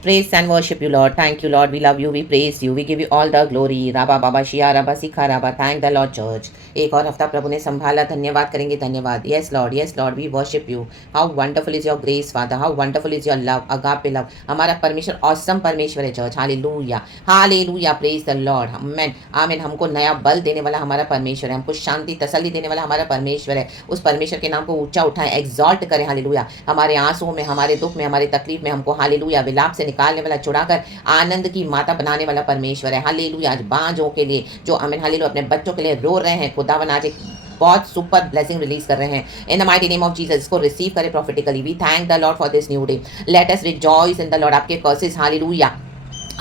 Praise and worship you, Lord. Thank you, Lord. We love you. We praise you. We give you all the glory. राबा बाबा शिया राबा सिखा राबा thank the Lord church. एक और हफ्ता प्रभु ने संभाला, धन्यवाद करेंगे, धन्यवाद। Yes Lord we worship you. How wonderful is your grace Father, how wonderful is your love, agape love. हमारा परमेश्वर ऑसम परमेश्वर है church. Hallelujah hallelujah, praise the Lord. Amen amen. हमको नया बल देने वाला हमारा परमेश्वर है, हमको शांति तसल्ली देने वाला हमारा परमेश्वर है। उस परमेश्वर के नाम को ऊंचा उठाएं, एक्सॉल्ट करें। हालेलुया। हमारे आंसुओं में, हमारे दुख में, हमारे तकलीफ में हमको हालेलुया विलाप से निकालने वाला, छुड़ाकर आनंद की माता बनाने वाला परमेश्वर है। हालेलुया। आज बांझों के लिए जो आमीन हालेलुया अपने बच्चों के लिए रो रहे हैं, खुदावन आज एक बहुत सुपर ब्लेसिंग रिलीज कर रहे हैं in the mighty name of Jesus. इसको रिसीव करें prophetically. We thank the Lord for this new day. Let us rejoice in the Lord. आपके कर्सेस हालेलुया,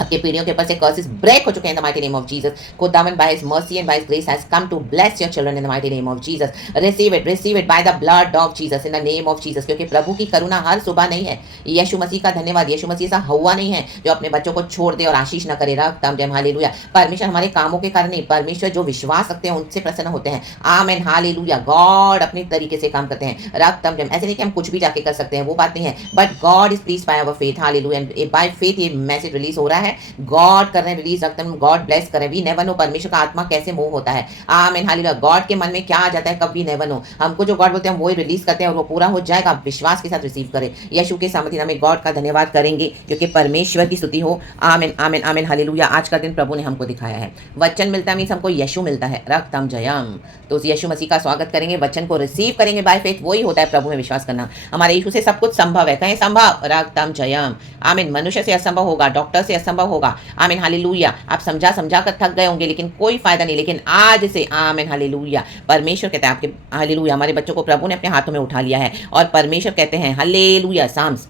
आपके पीढ़ियों के ऊपर से कर्सेस ब्रेक हो चुके हैं in the mighty name of Jesus. खुदावन by his mercy and by his grace has come to bless your children in the mighty name of Jesus. Receive it by the blood of Jesus in the name of Jesus. क्योंकि प्रभु की करुणा हर सुबह नहीं है। यीशु मसीह का धन्यवाद। यीशु मसीह ऐसा हवा नहीं है जो अपने बच्चों को छोड़ दे और आशीष न करे। रखतम जय हालेलुया। परमेश्वर हमारे कामों के कारण नहीं, परमेश्वर जो विश्वास रखते हैं उनसे प्रसन्न होते हैं। Amen hallelujah. गॉड अपने तरीके से काम करते हैं। रखतम जय। ऐसे नहीं कि हम कुछ भी जाके कर सकते हैं, वो बात नहीं है, but God is please by our faith. Hallelujah. By faith ये मैसेज रिलीज हो रहा है। गॉड कर रहे हैं रिलीज, रखते हैं। गॉड ब्लेस करें। वी नेवर नो परमेश्वर का आत्मा कैसे मूव होता है। आमीन हालेलुया। गॉड के मन में क्या आ जाता है कभी नेवर नो। हमको जो गॉड बोलते हैं हम वही रिलीज करते हैं और वो पूरा हो जाएगा। आप विश्वास के साथ रिसीव करें। यीशु के सामर्थ्य नाम में गॉड का धन्यवाद करेंगे क्योंकि परमेश्वर की स्तुति हो। आमीन आमीन आमीन हालेलुया। आज का दिन प्रभु ने हमको दिखाया है, वचन मिलता है मीन्स हमको यीशु मिलता है। रक्तम जयम। तो उस यीशु मसीह का स्वागत करेंगे, वचन को रिसीव करेंगे बाय फेथ। वही होता है प्रभु में विश्वास करना। हमारे यीशु से सब कुछ संभव है। कहें संभव। रक्तम जयम। आमीन। मनुष्य से असंभव होगा, डॉक्टर से असंभव होगा। आमीन हालेलुया। आप समझा कर थक गए होंगे लेकिन कोई फायदा नहीं। लेकिन आज से आमीन हालेलुया परमेश्वर कहते हैं आपके हालेलुया हमारे बच्चों को प्रभु ने अपने हाथों में उठा लिया है और परमेश्वर कहते हैं hallelujah. Psalms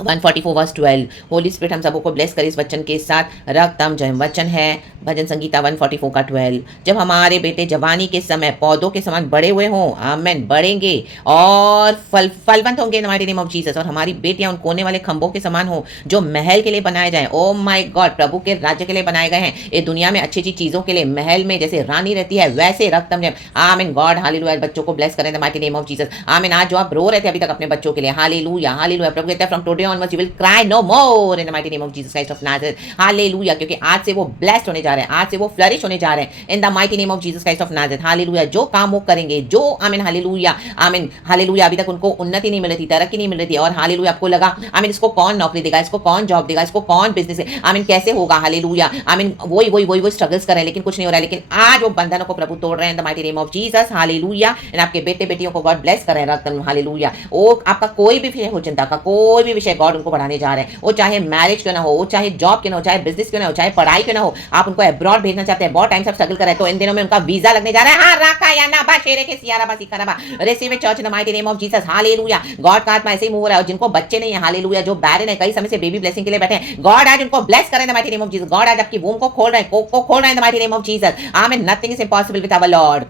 144 verse 12। Holy Spirit हम सबको ब्लेस करे इस वचन के साथ। रक्तम जय वचन है भजन संगीता 144 का 12। जब हमारे बेटे जवानी के समय पौधों के समान बड़े हुए हों, आमेन, बढ़ेंगे और फलवंत होंगे इन हमारे नेम ऑफ जीसस। और हमारी बेटियां उन कोने वाले खंभों के समान हो जो महल के लिए बनाए जाए। ओ माय गॉड, प्रभु के राज्य के लिए बनाए गए हैं। ये दुनिया में अच्छी अच्छी चीजों के लिए, महल में जैसे रानी रहती है वैसे रक्तम जय। आमीन। गॉड हालेलुया बच्चों को ब्लेस करें the mighty name of Jesus. आमीन। आज जो आप रो रहे थे अभी तक अपने बच्चों के लिए, हालेलुया हालेलुया। प्रभु कहता है from today onwards you will cry no more in the mighty name of Jesus Christ of Nazareth. Hallelujah. क्योंकि आज से वो ब्लेस्ड होने जा रहे हैं, आज से वो फ्लरिश होने जा रहे हैं in the mighty name of Jesus Christ of Nazareth. Hallelujah. जो काम वो करेंगे, जो आमीन हालेलुया आमीन हालेलुया अभी तक उनको उन्नति नहीं मिल रही थी, तरक्की नहीं मिल रही थी और हालेलुया आपको लगा आमीन इसको कौन नौकरी देगा, इसको कौन जॉब देगा, इसको कौन बिजनेस है, आमीन कैसे होगा। हालेलुया आमीन। वही स्ट्रगल्स कर रहे हैं लेकिन कुछ नहीं हो रहा है। लेकिन आज वो बंधनों को प्रभु तोड़ रहे हैं in the mighty name of Jesus. Hallelujah. And आपके बेटे बेटियों को गॉड ब्लेस कर रहे हैं। हालेलुया। वो आपका कोई भी विषय हो, चिंता का कोई भी विषय गॉड उनको बढ़ाने जा रहे हैं। वो चाहे मैरिज क्यों ना हो, वो चाहे जॉब क्यों ना हो, चाहे बिजनेस क्यों ना हो, चाहे पढ़ाई क्यों ना हो, आप उनको अब्रॉड भेजना चाहते हैं, बहुत टाइम से स्ट्रगल कर रहे हैं, तो इन दिनों में उनका वीजा लगने जा रहा है। हाँ राका या ना बा शेरे के सियारा बा सिखारा बा। Receive it church in the mighty name of Jesus. Hallelujah. God का आत्मा ऐसे ही मूव हो रहा है। जिनको बच्चे नहीं है, हालेलुया, जो बैरन है, कई समय से बेबी ब्लेसिंग के लिए बैठे हैं, गॉड आज उनको ब्लेस करें the mighty name of Jesus. God आज आपकी वूम को खोल रहे हैं, को खोल रहे हैं the mighty name of Jesus. Amen. Nothing is impossible with our Lord.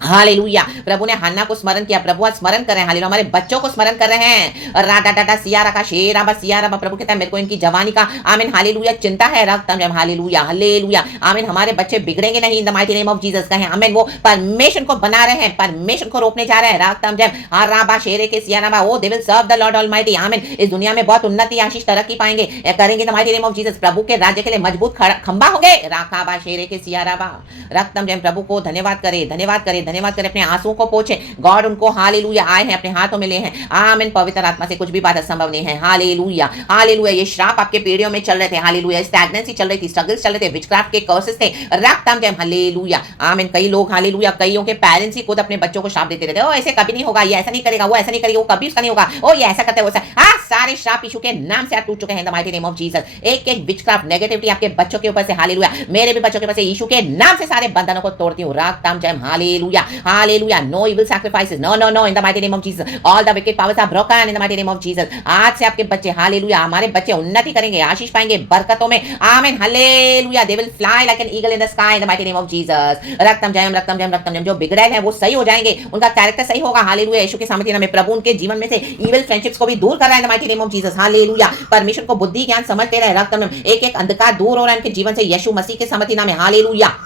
Hallelujah. प्रभु ने हन्ना को स्मरण किया, प्रभु आज स्मरण कर रहे हैं। हालेलुया। हमारे बच्चों को स्मरण कर रहे हैं। राडा डाडा सियारा का शेरा बा सियारा बा। प्रभु कहता है मेरे को इनकी जवानी का आमीन हालेलुया चिंता है। रक्तम जय हालेलुया हालेलुया आमीन। हमारे बच्चे बिगड़ेंगे नहीं इन the mighty name of Jesus. कहें आमीन। वो परमेश्वर को बना रहे हैं, परमेश्वर को रोकने जा रहे हैं। रक्तम जय राबा शेरे के सियारा बा। Oh they will serve the Lord almighty. Amen. इस दुनिया में बहुत उन्नति, आशीष, तरक्की पाएंगे, करेंगे the mighty name of Jesus. प्रभु के राज्य के लिए मजबूत खंबा होंगे। राखा बा शेरे के सियारा बा। रक्तम जय। प्रभु को धन्यवाद करे, धन्यवाद करे, धन्यवाद करे। अपने आंसू को पोछे। गॉड उनको हालेलुया आए हैं, अपने हाथों में ले हैं। आमीन। पवित्र आत्मा से कुछ भी बात असंभव नहीं है। Hallelujah hallelujah. ये श्राप आपके पीढ़ियों में चल रहे थे, हालेलुया, स्टैग्नेंसी चल रही थी, स्ट्रगल्स चल रहे थे, विचक्राफ्ट के कर्सेस थे। रक्तम जय हालेलुया आमीन। कई लोग हालेलुया, कईयों के पेरेंट्स ही खुद अपने बच्चों को श्राप देते रहते हैं। ओ ऐसे कभी नहीं होगा, ये ऐसा नहीं करेगा, वो ऐसा नहीं करेगा, वो कभी उसका नहीं होगा, ओ ये ऐसा करता है, वो ऐसा। हाँ, सारे श्राप यीशु के नाम से टूट चुके हैं the mighty name of Jesus. एक एक विचक्राफ्ट नेगेटिविटी आपके बच्चों के ऊपर से, हालेलुया, मेरे भी बच्चों के ऊपर से यीशु के नाम से सारे बंधनों को तोड़ती हूं। रक्तम जय hallelujah hallelujah. No evil sacrifices, no in the mighty name of Jesus. All the wicked powers are broken in the mighty name of Jesus. आज से आपके बच्चे हालेलुया, हमारे बच्चे उन्नति करेंगे, आशीष पाएंगे बरकतों में। आमीन hallelujah. They will fly like an eagle in the sky in the mighty name of Jesus. रक्तम जयम रक्तम जयम रक्तम जयम। जो बिगड़े हैं वो सही हो जाएंगे, उनका कैरेक्टर सही होगा। हालेलुया। यीशु के सामर्थ्य नाम में प्रभु उनके जीवन में से इविल फ्रेंडशिप्स को भी दूर कर रहा है इन the mighty name of Jesus. Hallelujah. परमेश्वर को बुद्धि ज्ञान समझते रहे। रक्तम एक एक अंधकार दूर हो रहा है इनके जीवन से यीशु मसीह के सामर्थ्य नाम में। Hallelujah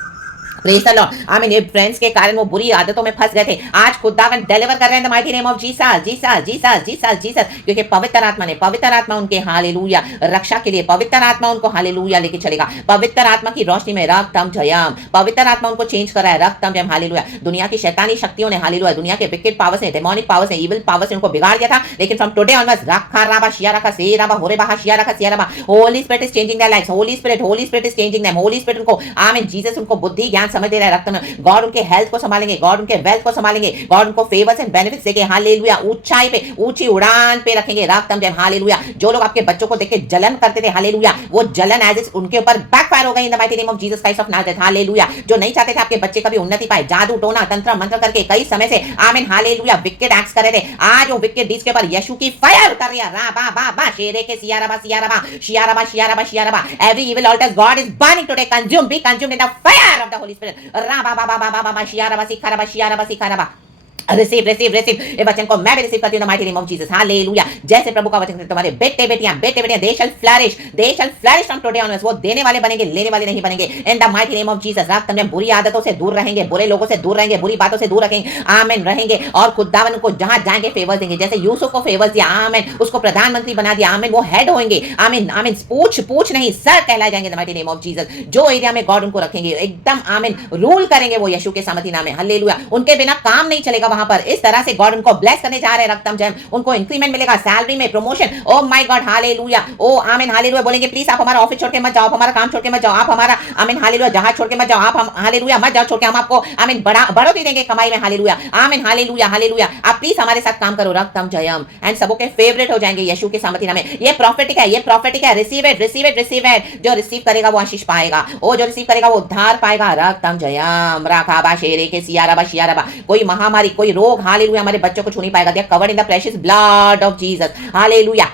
praise the Lord. आमीन। ये फ्रेंड्स के कारण वो बुरी आदतों में फंस गए थे, आज खुदावन डिलीवर कर रहे हैं the mighty name of Jesus Jesus Jesus Jesus Jesus, क्योंकि पवित्र आत्मा उनके हालेलुया रक्षा के लिए, पवित्र आत्मा उनको हालेलुया लेके चलेगा। पवित्र आत्मा की रोशनी में रक्तम जयम, पवित्र आत्मा उनको चेंज कर रहा है, रक्तम जयम हालेलुया। दुनिया की शैतानी शक्तियों ने हालेलुया, दुनिया के विकेट पावर्स ने, डेमोनिक पावर्स ने, इविल पावर्स ने उनको बिगाड़ दिया था, लेकिन फ्रॉम टुडे ऑनवर्ड्स रखा राबा शिया रखा से राबा होरे बाहा शिया रखा सिया राबा, Holy Spirit is changing their lives, Holy Spirit is changing them, Holy Spirit उनको आमीन जीसस उनको बुद्धि ज्ञान समझ दे रहा है रक्त में। गॉड उनके हेल्थ को संभालेंगे, गॉड उनके वेल्थ को संभालेंगे, गॉड उनको फेवर्स एंड बेनिफिट्स देके हालेलुया ऊंचाई पे ऊंची उड़ान पे रखेंगे रक्तम जय हालेलुया। जो लोग आपके बच्चों को देख के जलन करते थे हालेलुया, वो जलन एज इट उनके ऊपर बैकफायर हो गई इन the mighty name of Jesus Christ of Nazareth hallelujah. जो नहीं चाहते थे आपके बच्चे कभी उन्नति पाए, जादू टोना तंत्र मंत्र करके कई समय से आमीन हालेलुया विकेट एक्ट्स कर रहे थे, आज वो विकेट डीड्स के ऊपर यीशु की फायर उतर रही है रा बा बा बा शेरे के सिया रबा सिया रबा शिया रबा शिया रबा शिया रबा। Every evil alters God is burning today, consume be consumed in the fire of the Holi spirit रा बा बा बा बा बा शिया रबा सिखा रबा शिया रबा सिखा रबा। रिसीव रिसीव रिसीव ये वचन को मैं भी रिसीव करती हूं the mighty name of Jesus hallelujah. जैसे प्रभु का वचन तुम्हारे बेटे बेटियां दे शैल फ्लरिश फ्रॉम टुडे ऑनवर्ड्स, वो देने वाले बनेंगे, लेने वाले नहीं बनेंगे इन the mighty name of Jesus. रक्त में बुरी आदतों से दूर रहेंगे, बुरे लोगों से दूर रहेंगे, बुरी बातों से दूर रखेंगे आमीन रहेंगे, और खुदावन को जहां जाएंगे फेवर्स देंगे। जैसे यूसुफ को फेवर्स दिया आमीन, उसको प्रधानमंत्री बना दिया आमीन, वो हेड होंगे आमीन आमीन, पूछ नहीं सर कहलाए जाएंगे the mighty name of Jesus. जो एरिया में गॉड उनको रखेंगे एकदम आमीन रूल करेंगे वो यीशु के सामर्थी नाम में हालेलुया। उनके बिना काम नहीं चलेगा वहां पर। इस तरह से गॉड उनको ब्लेस करने जा रहे हैं रक्तम जय, उनको इंक्रीमेंट मिलेगा, सैलरी में promotion. Oh my God hallelujah, oh amen hallelujah. बोलेंगे प्लीज आप हमारा ऑफिस छोड़ के मत जाओ, आप हमारा काम छोड़ के मत जाओ, आप हमारा आमीन हालेलुया जहाज छोड़ के मत जाओ, आप हम हालेलुया मत जाओ छोड़ के, हम आपको आमीन बढ़ोतरी देंगे कमाई में हालेलुया आमीन हालेलुया हालेलुया। आप प्लीज हमारे साथ काम करो रक्तम जयम, एंड सबों के फेवरेट हो जाएंगे यीशु के सामर्थी नाम में। ये प्रॉफिटिक है, ये प्रॉफिटिक है। Receive it receive it receive it. जो रिसीव करेगा वो आशीष पाएगा, वो जो रिसीव करेगा वो उद्धार पाएगा रक्तम जयम राखाबा शेरे के सियाराबा शियाराबा। कोई महामारी कोई रोग हालेलुया हमारे बच्चों को छू नहीं पाएगा। They are covered in the precious blood of Jesus hallelujah.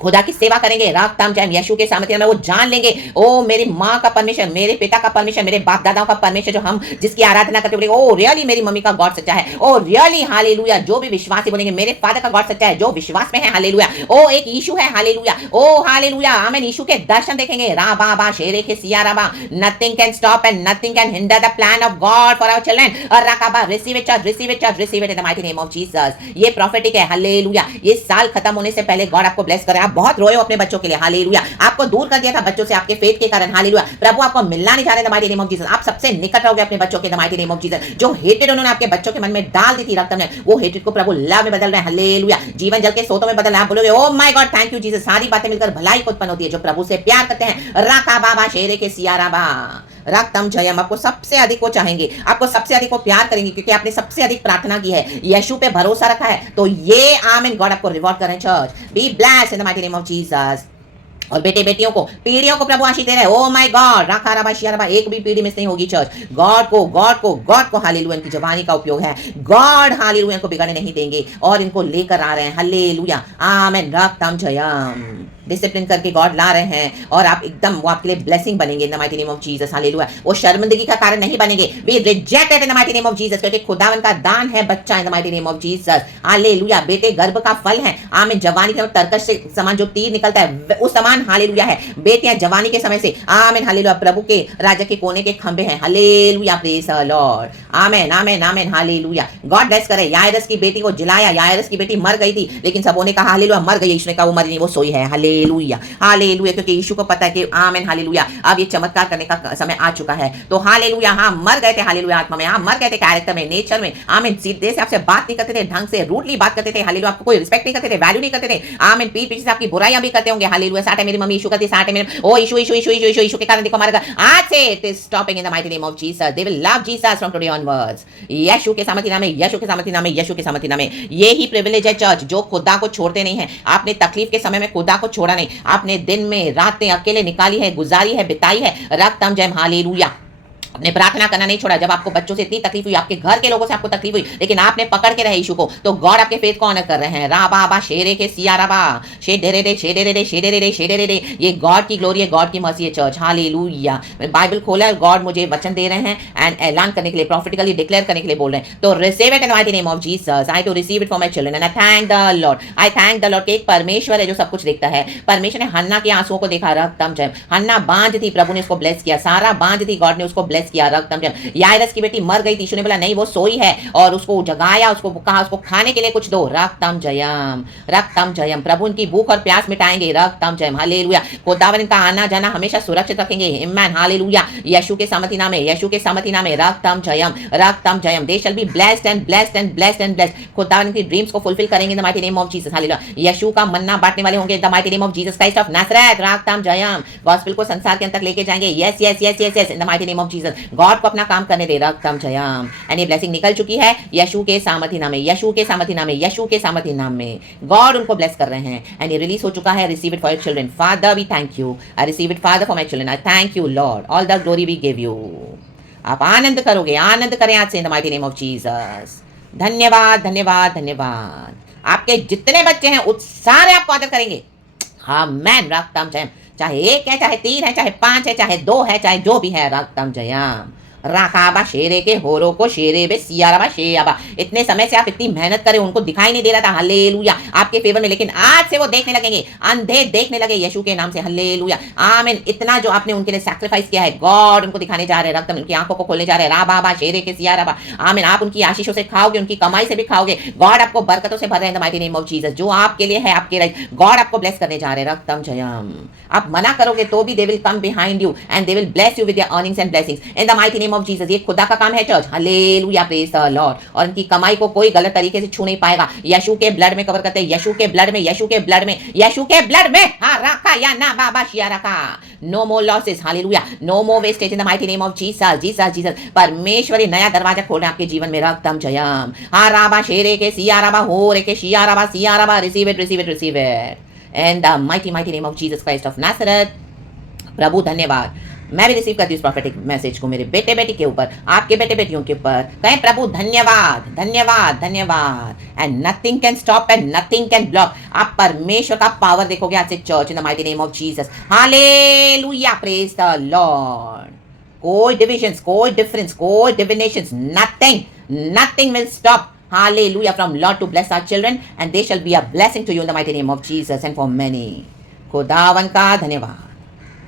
खुदा की सेवा करेंगे राक्ताम जय यीशु के सामर्थ्य में। वो जान लेंगे ओ मेरी माँ का परमेश्वर, मेरे पिता का परमेश्वर, मेरे बाप दादाओं का परमेश्वर जो हम जिसकी आराधना करते बोलेंगे ओ रियली मेरी मम्मी का गॉड सच्चा है, ओ रियली हालेलुया। जो भी विश्वासी बोलेंगे मेरे फादर का गॉड सच्चा है, जो विश्वास में है हालेलुया। ओ एक यीशु है हालेलुया, ओ हालेलुया आमीन। यीशु के दर्शन देखेंगे रा बा बा शेरे के सिया रा बा। Nothing can stop and nothing can hinder the plan of God for our children. और राकाबा receive it church receive it church receive it in the mighty name of Jesus. ये प्रॉफिटिक है हालेलुया। ये साल खत्म होने से पहले गॉड आपको ब्लेस करे। आप बहुत रोए हो अपने बच्चों के लिए हालेलुया, आपको दूर कर दिया था बच्चों से आपके फेथ के कारण हालेलुया। प्रभु आपको मिलना नहीं चाह रहे the mighty name of Jesus. आप सबसे निकट रहोगे अपने बच्चों के the mighty name of Jesus. जो हेटेड उन्होंने आपके बच्चों के मन में डाल दी थी रक्त में, वो हेटेड को प्रभु लव में बदल रहे हैं हालेलुया। जीवन जल के सोतों में बदल रहे हैं। आप बोलोगे ओ my God thank you Jesus. सारी बातें मिलकर भलाई को उत्पन्न होती है जो प्रभु से प्यार करते हैं। राका बाबा शेरे के सियारा बा रक्तम जयम। आपको सबसे अधिक वो चाहेंगे, आपको सबसे अधिक वो प्यार करेंगे क्योंकि आपने सबसे अधिक प्रार्थना की है, यीशु पे भरोसा रखा है। तो ये आमीन गॉड आपको रिवॉर्ड करें church. Be blessed in the mighty name of Jesus. और बेटे बेटियों को पीढ़ियों को प्रभु आशीष दे रहे हैं। ओ माय गॉड राखा रबा शिया रबा। एक भी पीढ़ी मिस नहीं होगी चर्च। गॉड को हालेलुया इनकी जवानी का उपयोग है। गॉड हालेलुया इनको बिगाड़ने नहीं देंगे और इनको लेकर आ रहे हैं हालेलुया आमीन रक्तम जयम। डिसिप्लिन करके गॉड ला रहे हैं और आप एकदम वो आपके लिए ब्लेसिंग बनेंगे इन the mighty name of Jesus hallelujah. वो शर्मिंदगी का कारण नहीं बनेंगे। Be rejected in the mighty name of Jesus, क्योंकि खुदावन का दान है बच्चा इन the mighty name of Jesus hallelujah. बेटे गर्भ का फल है आमीन। जवानी के तरकश से समान जो तीर निकलता है उस समान हालेलुया है। बेटियां जवानी के समय से आमीन हालेलुया प्रभु के राज्य के कोने के खंबे हैं हालेलुया। प्रेज द लॉर्ड आमीन आमीन आमीन हालेलुया। गॉड ब्लेस करे। यायरस की बेटी को जिलाया, यायरस की बेटी मर गई थी लेकिन सबों ने कहा हालेलुया मर गई। यीशु ने कहा वो मरी नहीं, वो सोई है हालेलुया हालेलुया। क्योंकि यीशु को पता है कि आमीन हालेलुया अब ये चमत्कार करने का समय आ चुका है। तो हालेलुया हाँ मर गए थे हालेलुया आत्मा में, हाँ मर गए थे कैरेक्टर में, नेचर में आमीन। सीधे से आपसे बात नहीं करते थे, ढंग से रूडली बात करते थे हालेलुया। आपको कोई रिस्पेक्ट नहीं करते थे, वैल्यू नहीं करते थे आमीन। पीठ पीछे से आपकी बुराइयां भी करते होंगे हालेलुया। साथ मेरी मम्मी इशू करती, साथ मेरे oh issue issue issue issue issue के कारण देखो हमारा आज से it is stopping in the mighty name of Jesus. They will love Jesus from today onwards. यीशु के सामर्थ्य नाम है, यीशु के सामर्थ्य नाम है, यीशु के सामर्थ्य नाम है। ये ही प्रिविलेज है चर्च जो खुदा को छोड़ते नहीं है। आपने तकलीफ के समय में खुदा को छोड़ा नहीं, आपने दिन में रातें अकेले निकाली है, गुजारी है, बिताई है रक्तम जय हालेलुया। आपने प्रार्थना करना नहीं छोड़ा। जब आपको बच्चों से इतनी तकलीफ हुई, आपके घर के लोगों से आपको तकलीफ हुई, लेकिन आपने पकड़ के रहे यीशु को, तो गॉड आपके फेथ को ऑनर कर रहे हैं। रा बाबा शेरे के सिया राबा शे डेरे रे शे डेरे रे शे डेरे रे शे डेरे रे। ये गॉड की ग्लोरी है, गॉड की मर्सी है चर्च हालेलुया। मैं बाइबल खोला, गॉड मुझे वचन दे रहे हैं एंड ऐलान करने के लिए, प्रॉफिटिकली डिक्लेयर करने के लिए बोल रहे हैं। तो receive it in mighty name of Jesus. I too receive it for my children and I thank the Lord. I thank the Lord कि एक परमेश्वर है जो सब कुछ देखता है। परमेश्वर ने हन्ना के आंसुओं को देखा रक्तम जय। हन्ना बांझ थी, प्रभु ने उसको ब्लेस किया। सारा बांझ थी, गॉड ने उसको ब्लेस ब्लेस किया, रक्तम जयम। याइरस की बेटी मर गई थी, यीशु ने बोला नहीं वो सोई है, और उसको जगाया, उसको कहा उसको खाने के लिए कुछ दो, रक्तम जयम, रक्तम जयम। प्रभु उनकी भूख और प्यास मिटाएंगे, रक्तम जयम, हालेलुया। खुदावन इनका आना जाना हमेशा सुरक्षित रखेंगे, आमेन, हालेलुया। यीशु के सामर्थी नाम में, यीशु के सामर्थी नाम में, रक्तम जयम, रक्तम जयम। They shall be blessed and blessed and blessed and blessed. खुदावन की ड्रीम्स को फुलफिल करेंगे in the mighty name of Jesus, hallelujah. यीशु का मन्ना बांटने वाले होंगे in the mighty name of Jesus Christ of Nazareth, रक्तम जयम। गॉस्पेल को संसार के अंत तक लेके जाएंगे, yes yes yes yes yes, in the mighty name of Jesus. God को अपना काम करने दे, रक्तम जयम। एंड ये ब्लेसिंग निकल चुकी है यीशु के सामर्थी नाम में, यीशु के सामर्थी नाम में, यीशु के सामर्थी नाम में। गॉड उनको ब्लेस कर रहे हैं, एंड ये रिलीज हो चुका है। Receive it for your children, father we thank you. I receive it father for my children, I thank you Lord, all the glory we give you. आप आनंद करोगे, आनंद करें आज से in the mighty name of Jesus. धन्यवाद धन्यवाद धन्यवाद। आपके जितने बच्चे हैं सारे आपको आदर करेंगे, आमेन, रक्तम जयम। चाहे एक है, चाहे तीन है, चाहे पांच है, चाहे दो है, चाहे जो भी है, रक्तम जयम। राकाबा शेरे के होरो को शेरे बे सियाराबा शेयाबा। इतने समय से आप इतनी मेहनत करें, उनको दिखाई नहीं दे रहा था, हालेलुया, आपके फेवर में, लेकिन आज से वो देखने लगेंगे, अंधे देखने लगे यीशु के नाम से, हालेलुया, आमीन। इतना जो आपने उनके लिए सैक्रिफाइस किया है, गॉड उनको दिखाने जा रहे हैं, रक्त उनकी आंखों को खोलने जा रहे हैं, राबाबा शेरे के सियाराबा, आमीन। आप उनकी आशीषों से खाओगे, उनकी कमाई से भी खाओगे, गॉड आपको बरकतों से भर रहे हैं in the mighty name of Jesus. जो आपके लिए है, आपके लिए गॉड आपको ब्लेस करने जा रहे हैं, रक्तम जयम। आप मना करोगे तो भी they will come behind you and they will bless you with their earnings and blessings in the mighty name of Jesus. ये खुदा का काम है church, hallelujah, praise the Lord. और इनकी कमाई को कोई गलत तरीके से छू नहीं पाएगा, यीशु के ब्लड में कवर करते हैं, यीशु के ब्लड में, यीशु के ब्लड में, यीशु के ब्लड में, हां रखा या ना बाबा शिया रखा। No more losses, hallelujah, no more wastage in the mighty name of Jesus, Jesus Jesus. परमेश्वर नया दरवाजा खोल रहे हैं आपके जीवन में, रक्तम जयम। हां राबा शेरे के सिया राबा हो रे के शिया राबा, receive it receive it receive it in the mighty mighty name of Jesus Christ of Nazareth. प्रभु धन्यवाद। मैं भी रिसीव करती हूँ इस प्रॉफेटिक मैसेज को मेरे बेटे बेटी के ऊपर, आपके बेटे बेटियों के ऊपर। कहें प्रभु धन्यवाद धन्यवाद धन्यवाद। And nothing can stop and nothing can block. आप परमेश्वर का पावर देखोगे आज से church, in the mighty name of Jesus, hallelujah, praise the Lord. कोई डिविजन्स, कोई डिफरेंस, कोई denominations, nothing will stop, hallelujah, from Lord to bless our children and they shall be a blessing to you in the mighty name of Jesus and for many। खुदावन का धन्यवाद।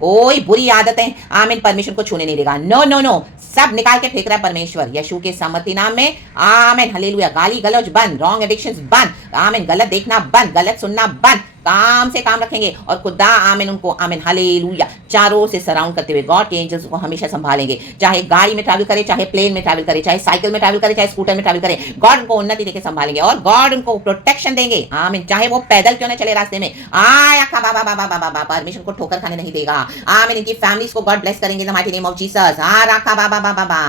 कोई बुरी आदतें, आमीन, परमेश्वर को छूने नहीं देगा, नो नो नो, सब निकाल के फेंक रहा है परमेश्वर यीशु के सामर्थी नाम में, आमीन, हालेलुया। गाली गलौज बंद, रॉन्ग एडिक्शंस बंद, आमीन, गलत देखना बंद, गलत सुनना बंद, काम से काम रखेंगे और खुदा, आमीन, उनको, आमीन, हालेलुया, चारों से सराउंड करते हुए गॉड के एंजल्स को हमेशा संभालेंगे। चाहे गाड़ी में ट्रैवल करे, चाहे प्लेन में ट्रैवल करे, चाहे साइकिल में ट्रैवल करे, चाहे स्कूटर में ट्रैवल करे, गॉड उनको उन्नति देके संभालेंगे और गॉड उनको प्रोटेक्शन देंगे, आमीन। चाहे वो पैदल क्यों ना चले रास्ते में, आया खा बाबा बाबा बाबा, परमेश्वर को ठोकर खाने नहीं देगा, आमीन। इनकी फैमिलीज को गॉड ब्लेस करेंगे in the mighty name of Jesus, आ रखा बाबा बाबा,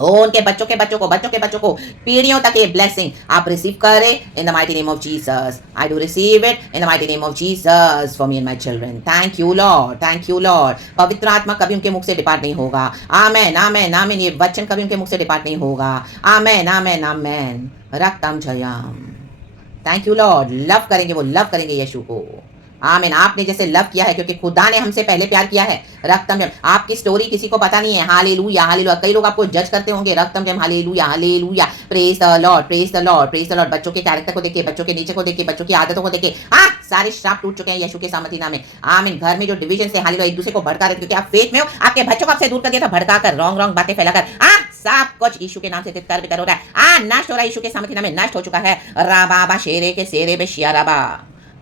उनके बच्चों के बच्चों को पीढ़ियों तक ये ब्लेसिंग आप रिसीव करें इन the mighty name of Jesus. I do receive it in the mighty name of Jesus for me and my children. Thank you Lord, thank you Lord. पवित्र आत्मा कभी उनके मुख से डिपार्ट नहीं होगा, आमेन आमेन आमेन। ये वचन कभी उनके मुख से डिपार्ट नहीं होगा, आमेन आमेन आमेन। रक्तम जयम। Thank you Lord. लव करेंगे, वो लव करेंगे यीशु को, आमीन। आपने जैसे लव किया है, क्योंकि खुदा ने हमसे पहले प्यार किया है, रक्तम जयम। आपकी स्टोरी किसी को पता नहीं है, हालेलुया हालेलुया। कई लोग आपको जज करते होंगे, रक्तम जयम, hallelujah hallelujah, praise the Lord, praise the Lord, praise the Lord. बच्चों के कैरेक्टर को देखिए, बच्चों के नेचर को देखिए, बच्चों की आदतों को देखिए, हाँ, सारे श्राप टूट चुके हैं यीशु के सामर्थी नाम में, आमीन। घर में जो डिवीजन से, हालेलुया, एक दूसरे को भड़का रहे थे, क्योंकि आप फेथ में हो, आपके बच्चों को आपसे दूर कर दिया था, भड़का कर, रॉन्ग बातें फैलाकर, सब कुछ यीशु के नाम से तितर बितर हो रहा है, नष्ट हो रहा है, यीशु के सामर्थी नाम में नष्ट हो चुका है। राबाबा शेरे के सेरे बे शियाराबा,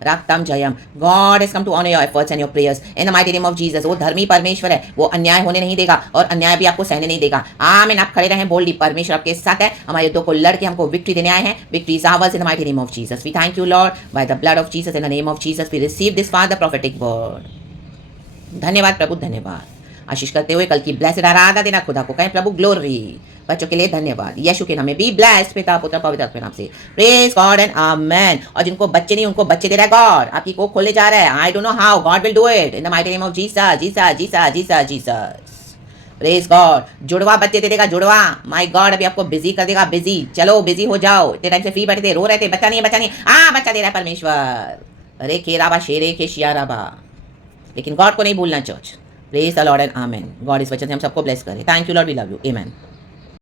रक्तम जयम। God has come to honour your efforts and your prayers in the mighty name of Jesus. वो धर्मी परमेश्वर है, वो अन्याय होने नहीं देगा और अन्याय भी आपको सहने नहीं देगा, आमीन। आप खड़े रहें बोल्डली, परमेश्वर आपके साथ है। हमारे युद्धों को लड़के हमको विक्ट्री देने आए हैं, victory is ours in the mighty name of Jesus. We thank you Lord, by the blood of Jesus, in the name of Jesus we receive this father prophetic word. धन्यवाद प्रभु, धन्यवाद। आशीष करते हुए कल की ब्लेस्ड आराधना देना खुदा को, कहें प्रभु ग्लोरी। बच्चों के लिए धन्यवाद, यीशु के नाम में बी ब्लेस्ड, पिता पुत्र पवित्र आत्मा के नाम से, प्रेज गॉड एंड आमेन। और जिनको बच्चे नहीं, उनको बच्चे दे रहा है गॉड, आपकी कोख खोले जा रहा है। I don't know how, God will do it in the mighty name of Jesus, Jesus Jesus Jesus Jesus, praise God. जुड़वा बच्चे दे देगा, जुड़वा, माय गॉड, अभी आपको बिजी कर देगा, बिजी। चलो बिजी हो जाओ, इतने टाइम से फ्री बैठे थे, रो रहे थे, बच्चा नहीं है, बच्चा नहीं, बच्चा दे रहा है परमेश्वर। अरे खेराबा शेरे के शियाराबा, लेकिन गॉड को नहीं भूलना church. Praise the Lord and amen. God इस वचन से हम सबको ब्लेस करे। Thank you Lord, we love you, amen.